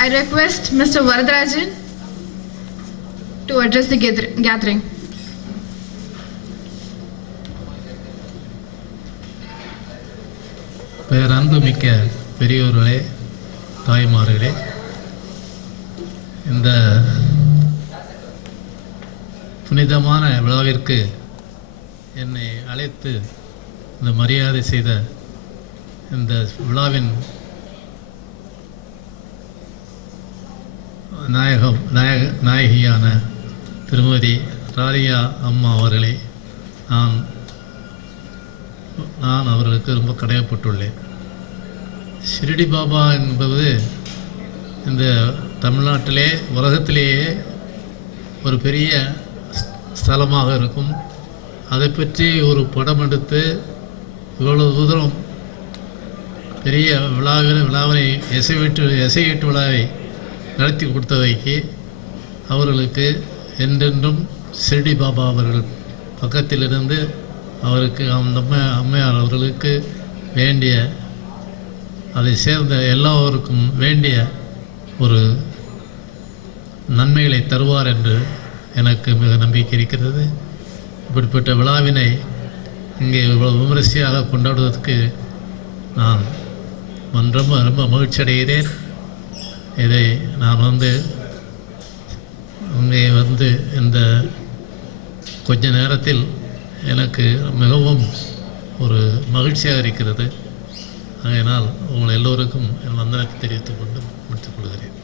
I request Mr. Varadarajan to address the gathering. பேரன்புமிக்க பெரியோர்களே, தாய்மார்களே, இந்த புனிதமான விழாவிற்கு என்னை அழைத்து இந்த மரியாதை செய்த இந்த விழாவின் நாயகியான திருமதி ராரியா அம்மா அவர்களை நான் அவர்களுக்கு ரொம்ப கடமைப்பட்டுள்ளேன். ஷிரடி பாபா என்பது இந்த தமிழ்நாட்டிலே உலகத்திலேயே ஒரு பெரிய ஸ்தலமாக இருக்கும். அதை பற்றி ஒரு படம் எடுத்து இவ்வளவு தூரம் பெரிய விழாவினை இசைவீட்டு விழாவை நடத்தி கொடுத்ததைக்கு அவர்களுக்கு என்றென்றும் ஷிரடி பாபா அவர்கள் பக்கத்திலிருந்து அவருக்கு அந்த அம்மையார் அவர்களுக்கு வேண்டிய அதை சேர்ந்த எல்லோருக்கும் வேண்டிய ஒரு நன்மைகளை தருவார் என்று எனக்கு மிக நம்பிக்கை இருக்கிறது. இப்படிப்பட்ட விழாவினை இங்கே இவ்வளவு விமரிசையாக கொண்டாடுவதற்கு நான் ரொம்ப மகிழ்ச்சி அடைகிறேன். இதை நான் இங்கே இந்த கொஞ்ச நேரத்தில் எனக்கு மிகவும் ஒரு மகிழ்ச்சியாக இருக்கிறது. ஆகையினால் உங்கள் எல்லோருக்கும் என் வந்தனத்தை தெரிவித்துக் கொண்டு முடித்துக் கொள்கிறேன்.